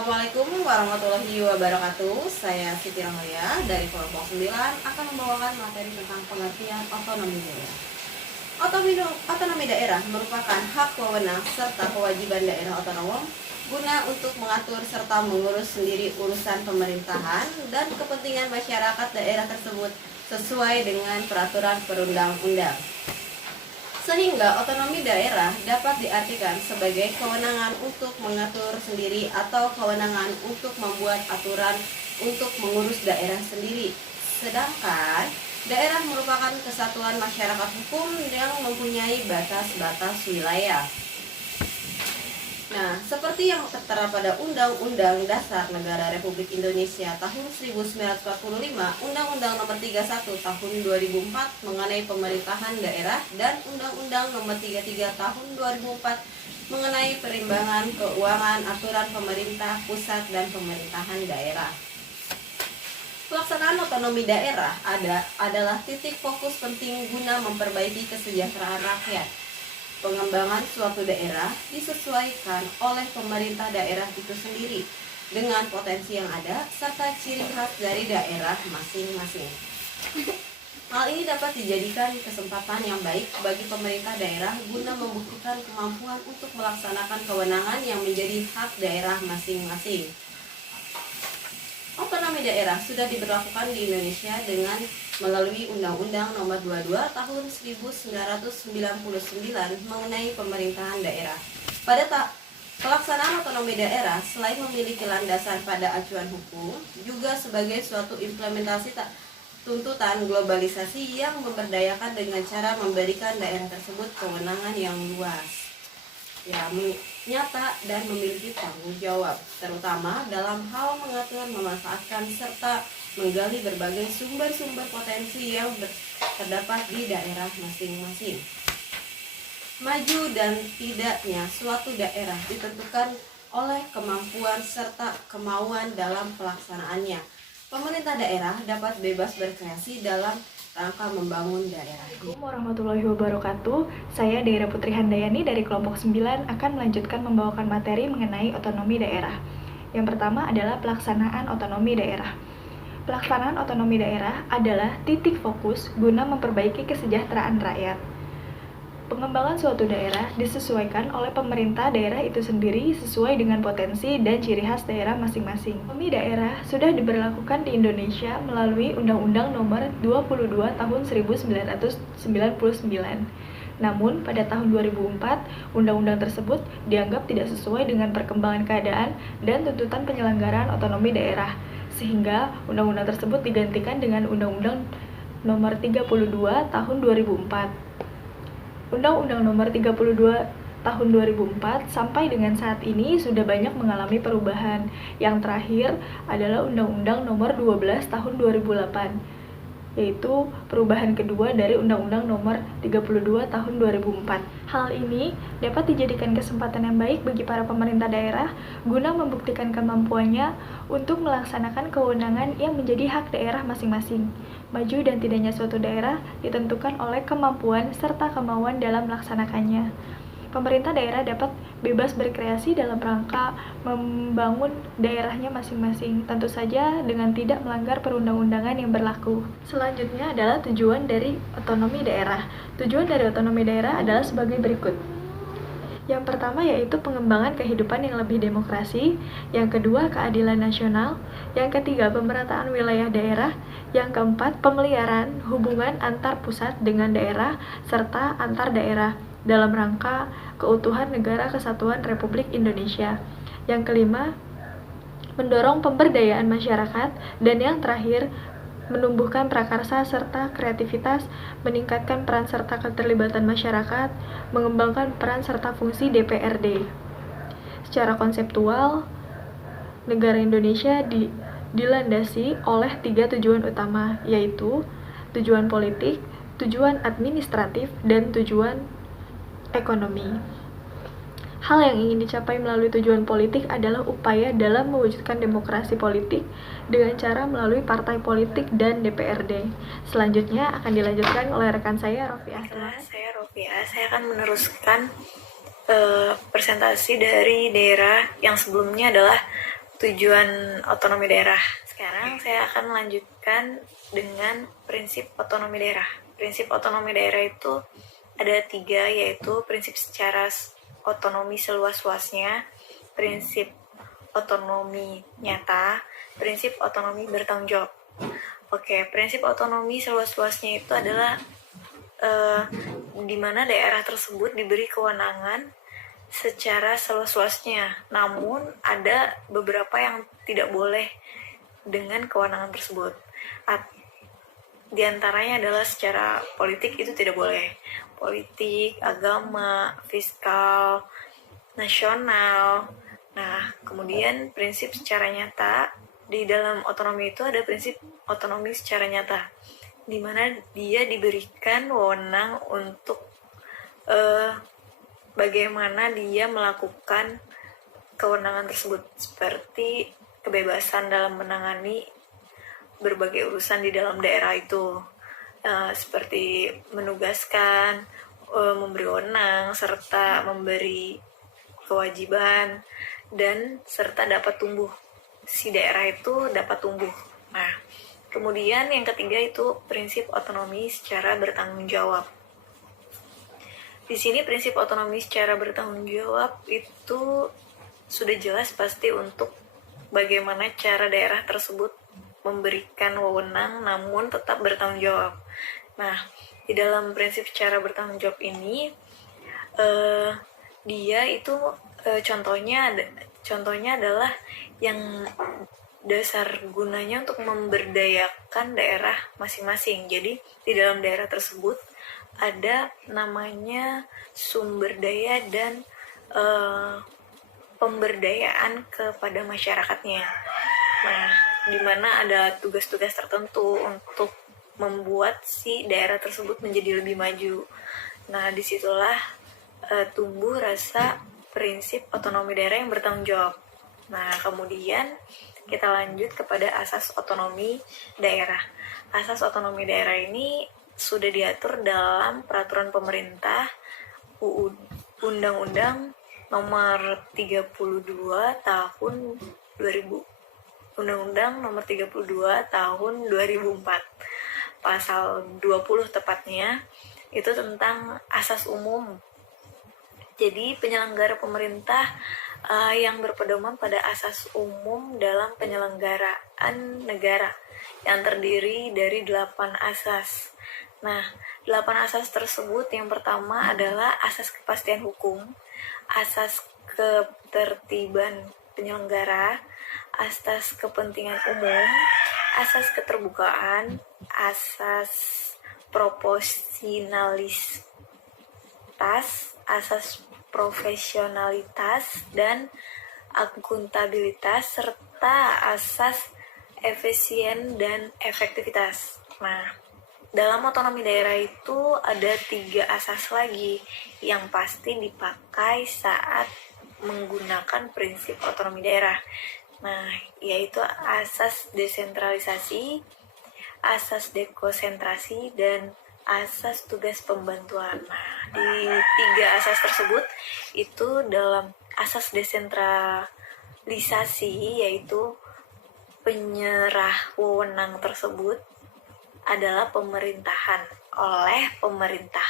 Assalamualaikum warahmatullahi wabarakatuh. Saya Siti Rahmalia dari kelompok 9 akan membawakan materi tentang pengertian otonomi daerah. Otonomi daerah merupakan hak wewenang serta kewajiban daerah otonom guna untuk mengatur serta mengurus sendiri urusan pemerintahan dan kepentingan masyarakat daerah tersebut sesuai dengan peraturan perundang-undang. Sehingga otonomi daerah dapat diartikan sebagai kewenangan untuk mengatur sendiri atau kewenangan untuk membuat aturan untuk mengurus daerah sendiri. Sedangkan daerah merupakan kesatuan masyarakat hukum yang mempunyai batas-batas wilayah. Nah, seperti yang tertera pada Undang-Undang Dasar Negara Republik Indonesia tahun 1945, Undang-Undang Nomor 31 Tahun 2004 mengenai pemerintahan daerah, dan Undang-Undang Nomor 33 Tahun 2004 mengenai perimbangan keuangan, aturan pemerintah pusat dan pemerintahan daerah. Pelaksanaan otonomi daerah adalah titik fokus penting guna memperbaiki kesejahteraan rakyat. Pengembangan suatu daerah disesuaikan oleh pemerintah daerah itu sendiri dengan potensi yang ada serta ciri khas dari daerah masing-masing. Hal ini dapat dijadikan kesempatan yang baik bagi pemerintah daerah guna membuktikan kemampuan untuk melaksanakan kewenangan yang menjadi hak daerah masing-masing. Otonomi daerah sudah diberlakukan di Indonesia dengan melalui Undang-Undang Nomor 22 Tahun 1999 mengenai pemerintahan daerah. Pelaksanaan otonomi daerah selain memiliki landasan pada acuan hukum, juga sebagai suatu implementasi tuntutan globalisasi yang memberdayakan dengan cara memberikan daerah tersebut kewenangan yang luas, nyata dan memiliki tanggung jawab, terutama dalam hal mengatur, memanfaatkan, serta menggali berbagai sumber-sumber potensi yang terdapat di daerah masing-masing. Maju dan tidaknya suatu daerah ditentukan oleh kemampuan serta kemauan dalam pelaksanaannya. Pemerintah daerah dapat bebas berkreasi dalam rangka membangun daerah. Assalamualaikum warahmatullahi wabarakatuh. Saya Daira Putri Handayani dari kelompok 9 akan melanjutkan membawakan materi mengenai otonomi daerah. Yang pertama adalah pelaksanaan otonomi daerah. Pelaksanaan otonomi daerah adalah titik fokus guna memperbaiki kesejahteraan rakyat. Pengembangan suatu daerah disesuaikan oleh pemerintah daerah itu sendiri sesuai dengan potensi dan ciri khas daerah masing-masing. Otonomi daerah sudah diberlakukan di Indonesia melalui Undang-Undang Nomor 22 Tahun 1999. Namun, pada tahun 2004, undang-undang tersebut dianggap tidak sesuai dengan perkembangan keadaan dan tuntutan penyelenggaraan otonomi daerah, sehingga undang-undang tersebut digantikan dengan Undang-Undang Nomor 32 Tahun 2004. Undang-Undang Nomor 32 Tahun 2004 sampai dengan saat ini sudah banyak mengalami perubahan. Yang terakhir adalah Undang-Undang Nomor 12 Tahun 2008, yaitu perubahan kedua dari Undang-Undang Nomor 32 Tahun 2004. Hal ini dapat dijadikan kesempatan yang baik bagi para pemerintah daerah guna membuktikan kemampuannya untuk melaksanakan kewenangan yang menjadi hak daerah masing-masing. Maju dan tidaknya suatu daerah ditentukan oleh kemampuan serta kemauan dalam melaksanakannya. Pemerintah daerah dapat bebas berkreasi dalam rangka membangun daerahnya masing-masing, tentu saja dengan tidak melanggar perundang-undangan yang berlaku. Selanjutnya adalah tujuan dari otonomi daerah. Tujuan dari otonomi daerah adalah sebagai berikut. Yang pertama yaitu pengembangan kehidupan yang lebih demokrasi, yang kedua keadilan nasional, yang ketiga pemerataan wilayah daerah, yang keempat pemeliharaan hubungan antar pusat dengan daerah serta antar daerah dalam rangka keutuhan Negara Kesatuan Republik Indonesia. Yang kelima, mendorong pemberdayaan masyarakat, dan yang terakhir, menumbuhkan prakarsa serta kreativitas, meningkatkan peran serta keterlibatan masyarakat, mengembangkan peran serta fungsi DPRD. Secara konseptual, negara Indonesia dilandasi oleh 3 tujuan utama, yaitu tujuan politik, tujuan administratif, dan tujuan ekonomi. Hal yang ingin dicapai melalui tujuan politik adalah upaya dalam mewujudkan demokrasi politik dengan cara melalui partai politik dan DPRD. Selanjutnya akan dilanjutkan oleh rekan saya, Rofiah. Saya Rofiah, saya akan meneruskan presentasi dari daerah yang sebelumnya adalah tujuan otonomi daerah. Sekarang saya akan melanjutkan dengan prinsip otonomi daerah. Prinsip otonomi daerah itu ada 3, yaitu prinsip secara otonomi seluas-luasnya, prinsip otonomi nyata, prinsip otonomi bertanggung jawab. Oke, prinsip otonomi seluas-luasnya itu adalah di mana daerah tersebut diberi kewenangan secara seluas-luasnya, namun ada beberapa yang tidak boleh dengan kewenangan tersebut. Di antaranya adalah secara politik itu tidak boleh. Politik, agama, fiskal, nasional. Nah, kemudian prinsip secara nyata, di dalam otonomi itu ada prinsip otonomi secara nyata, di mana dia diberikan wewenang untuk bagaimana dia melakukan kewenangan tersebut, seperti kebebasan dalam menangani berbagai urusan di dalam daerah itu, seperti menugaskan, memberi wewenang, serta memberi kewajiban, dan serta dapat tumbuh. Si daerah itu dapat tumbuh. Nah, kemudian yang ketiga itu prinsip otonomi secara bertanggung jawab. Di sini prinsip otonomi secara bertanggung jawab itu sudah jelas pasti untuk bagaimana cara daerah tersebut memberikan wewenang namun tetap bertanggung jawab. Nah, di dalam prinsip secara bertanggung jawab ini, dia itu contohnya adalah yang dasar gunanya untuk memberdayakan daerah masing-masing. Jadi di dalam daerah tersebut ada namanya sumber daya dan pemberdayaan kepada masyarakatnya. Nah, di mana ada tugas-tugas tertentu untuk membuat si daerah tersebut menjadi lebih maju. Nah, disitulah tumbuh rasa prinsip otonomi daerah yang bertanggung jawab. Nah, kemudian kita lanjut kepada asas otonomi daerah. Asas otonomi daerah ini sudah diatur dalam peraturan pemerintah Undang-Undang Nomor 32 Tahun 2000. Undang-Undang Nomor 32 Tahun 2004. Pasal 20 tepatnya, itu tentang asas umum. Jadi penyelenggara pemerintah yang berpedoman pada asas umum dalam penyelenggaraan negara yang terdiri dari 8 asas. Nah, 8 asas tersebut yang pertama adalah asas kepastian hukum, asas ketertiban penyelenggara, asas kepentingan umum, asas keterbukaan, asas proporsionalitas, asas profesionalitas dan akuntabilitas, serta asas efisien dan efektivitas. Nah, dalam otonomi daerah itu ada 3 asas lagi yang pasti dipakai saat menggunakan prinsip otonomi daerah. Nah, yaitu asas desentralisasi, asas dekonsentrasi, dan asas tugas pembantuan. Nah, di 3 asas tersebut itu dalam asas desentralisasi, yaitu penyerah wewenang tersebut adalah pemerintahan oleh pemerintah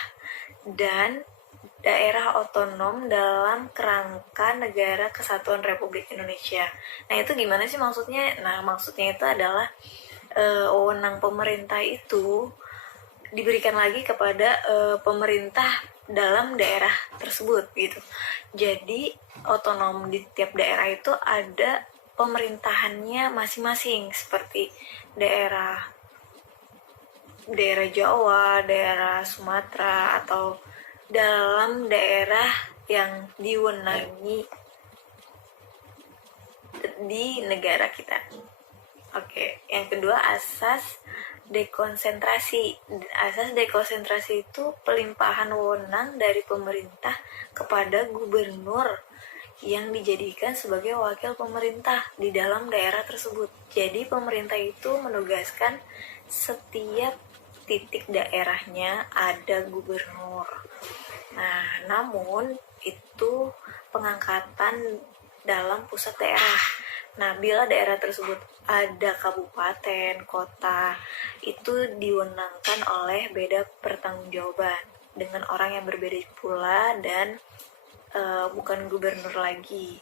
dan daerah otonom dalam kerangka Negara Kesatuan Republik Indonesia. Nah, itu gimana sih maksudnya? Nah, maksudnya itu adalah wewenang pemerintah itu diberikan lagi kepada pemerintah dalam daerah tersebut gitu. Jadi otonom di tiap daerah itu ada pemerintahannya masing-masing, seperti daerah Jawa, daerah Sumatera, atau dalam daerah yang diwenangi di negara kita. Oke, yang kedua asas dekonsentrasi. Asas dekonsentrasi itu pelimpahan wewenang dari pemerintah kepada gubernur yang dijadikan sebagai wakil pemerintah di dalam daerah tersebut. Jadi pemerintah itu menugaskan setiap titik daerahnya ada gubernur. Nah, namun itu pengangkatan dalam pusat daerah. Nah, bila daerah tersebut ada kabupaten, kota, itu diwenangkan oleh beda pertanggungjawaban dengan orang yang berbeda pula dan bukan gubernur lagi.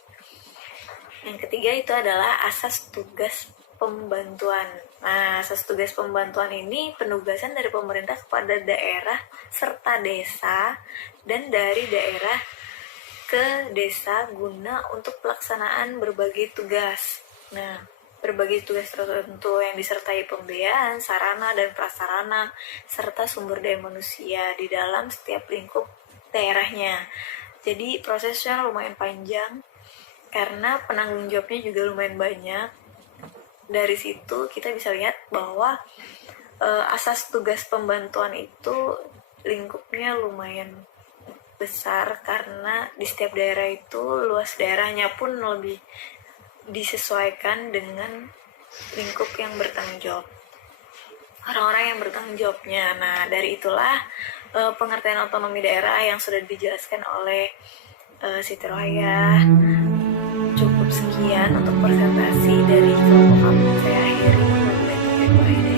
Yang ketiga itu adalah asas tugas pembantuan. Nah, asas tugas pembantuan ini penugasan dari pemerintah kepada daerah serta desa dan dari daerah ke desa guna untuk pelaksanaan berbagai tugas. Nah, berbagai tugas tertentu yang disertai pembiayaan, sarana dan prasarana, serta sumber daya manusia di dalam setiap lingkup daerahnya. Jadi prosesnya lumayan panjang karena penanggung jawabnya juga lumayan banyak. Dari situ kita bisa lihat bahwa asas tugas pembantuan itu lingkupnya lumayan besar karena di setiap daerah itu luas daerahnya pun lebih disesuaikan dengan lingkup yang bertanggung jawab, orang-orang yang bertanggung jawabnya. Nah, dari itulah pengertian otonomi daerah yang sudah dijelaskan oleh Siti Rohaya. Cukup sekian untuk presentasi dari kelompok kami. Saya akhiri. Wabillahi taufiq wal hidayah.